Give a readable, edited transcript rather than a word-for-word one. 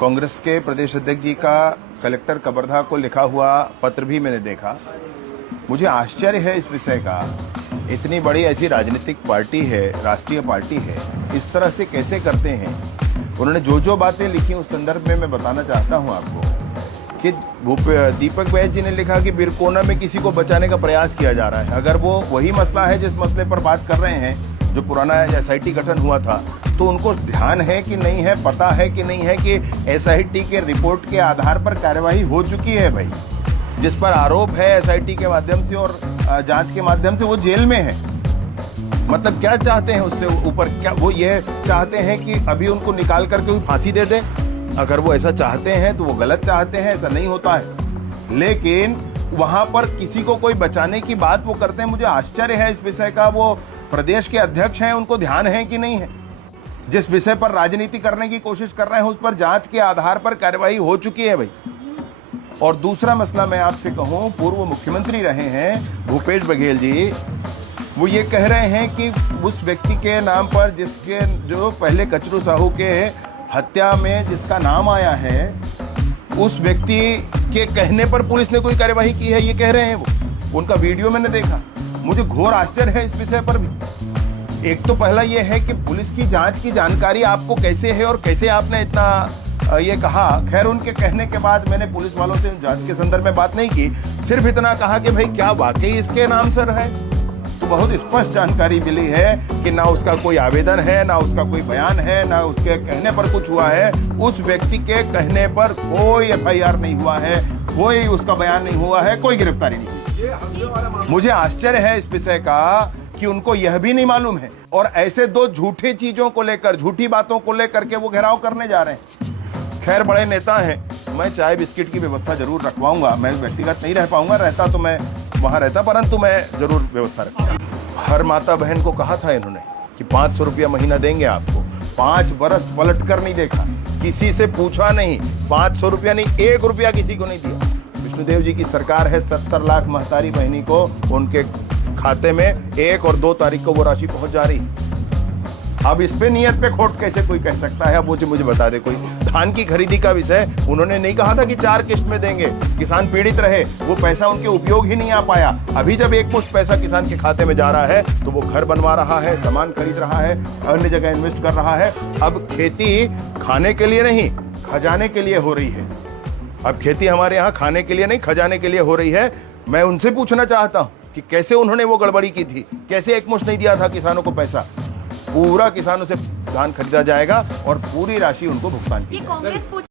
कांग्रेस के प्रदेश अध्यक्ष जी का कलेक्टर कवर्धा को लिखा हुआ पत्र भी मैंने देखा। मुझे आश्चर्य है इस विषय का, इतनी बड़ी ऐसी राजनीतिक पार्टी है, राष्ट्रीय पार्टी है, इस तरह से कैसे करते हैं। उन्होंने जो बातें लिखी उस संदर्भ में मैं बताना चाहता हूं आपको कि दीपक बैज जी ने लिखा कि बिरकोना में किसी को बचाने का प्रयास किया जा रहा है। अगर वो वही मसला है जिस मसले पर बात कर रहे हैं, जो पुराना एसआईटी गठन हुआ था, तो उनको ध्यान है कि नहीं है, पता है कि नहीं है कि एसआईटी के रिपोर्ट के आधार पर कार्यवाही हो चुकी है भाई, जिस पर आरोप है एसआईटी के माध्यम से और जांच के माध्यम से, वो जेल में है। मतलब क्या चाहते हैं उससे ऊपर? क्या वो ये चाहते हैं कि अभी उनको निकाल करके फांसी दे दे? अगर वो ऐसा चाहते हैं तो वो गलत चाहते हैं, ऐसा नहीं होता है। लेकिन वहां पर किसी को कोई बचाने की बात वो करते हैं। मुझे आश्चर्य है इस विषय का। वो प्रदेश के अध्यक्ष हैं, उनको ध्यान है कि नहीं है? जिस विषय पर राजनीति करने की कोशिश कर रहे हैं उस पर जांच के आधार पर कार्यवाही हो चुकी है भाई। और दूसरा मसला मैं आपसे कहूं, पूर्व मुख्यमंत्री रहे हैं भूपेश बघेल जी, वो ये कह रहे हैं कि उस व्यक्ति के नाम पर जिसके जो पहले कचरू साहू के हत्या में जिसका नाम आया है, उस व्यक्ति के कहने पर पुलिस ने कोई कार्यवाही की है, ये कह रहे हैं वो। उनका वीडियो मैंने देखा। मुझे घोर आश्चर्य है इस विषय पर भी। एक तो पहला ये है कि पुलिस की जांच की जानकारी आपको कैसे है और कैसे आपने इतना ये कहा। खैर, उनके कहने के बाद मैंने पुलिस वालों से जांच के संदर्भ में बात नहीं की, सिर्फ इतना कहा कि भाई क्या वाकई इसके नाम से है? तो बहुत स्पष्ट जानकारी मिली है कि ना उसका कोई आवेदन है, ना उसका कोई बयान है, ना उसके कहने पर कुछ हुआ है। उस व्यक्ति के कहने पर कोई एफआईआर नहीं हुआ है, कोई उसका बयान नहीं हुआ है, कोई गिरफ्तारी नहीं हुई। मुझे आश्चर्य है इस विषय का कि उनको यह भी नहीं मालूम है, और ऐसे दो झूठी चीजों को लेकर, झूठी बातों को लेकर के वो घेराव करने जा रहे हैं। खैर, बड़े नेता हैं, मैं चाय बिस्किट की व्यवस्था जरूर रखवाऊंगा। मैं व्यक्तिगत नहीं रह पाऊंगा, रहता तो मैं वहां रहता, परंतु मैं जरूर व्यवस्था रखूंगा। हर माता बहन को कहा था इन्होंने कि 500 रुपया महीना देंगे आपको। 5 बरस पलट कर नहीं देखा, किसी से पूछा नहीं, 500 रुपया नहीं, 1 रुपया किसी को नहीं दिया। विष्णुदेव जी की सरकार है, 70 लाख महतारी बहनी को उनके खाते में 1 और 2 तारीख को वो राशि पहुंच जा रही। अब इस पे नियत पे खोट कैसे कोई कह सकता है? अब मुझे बता दे कोई। धान की खरीदी का विषय उन्होंने नहीं कहा था कि 4 किस्त में देंगे, किसान पीड़ित रहे, वो पैसा उनके उपयोग ही नहीं आ पाया। अभी जब एक मुश्त पैसा किसान के खाते में जा रहा है तो वो घर बनवा रहा है, सामान खरीद रहा है, अन्य जगह इन्वेस्ट कर रहा है। अब खेती खाने के लिए नहीं, खजाने के लिए हो रही है। अब खेती हमारे यहाँ खाने के लिए नहीं, खजाने के लिए हो रही है। मैं उनसे पूछना चाहता हूँ कि कैसे उन्होंने वो गड़बड़ी की थी, कैसे एक मुश्त नहीं दिया था किसानों को पैसा। पूरा किसानों से धान खरीदा जाएगा और पूरी राशि उनको भुगतान की जाएगी।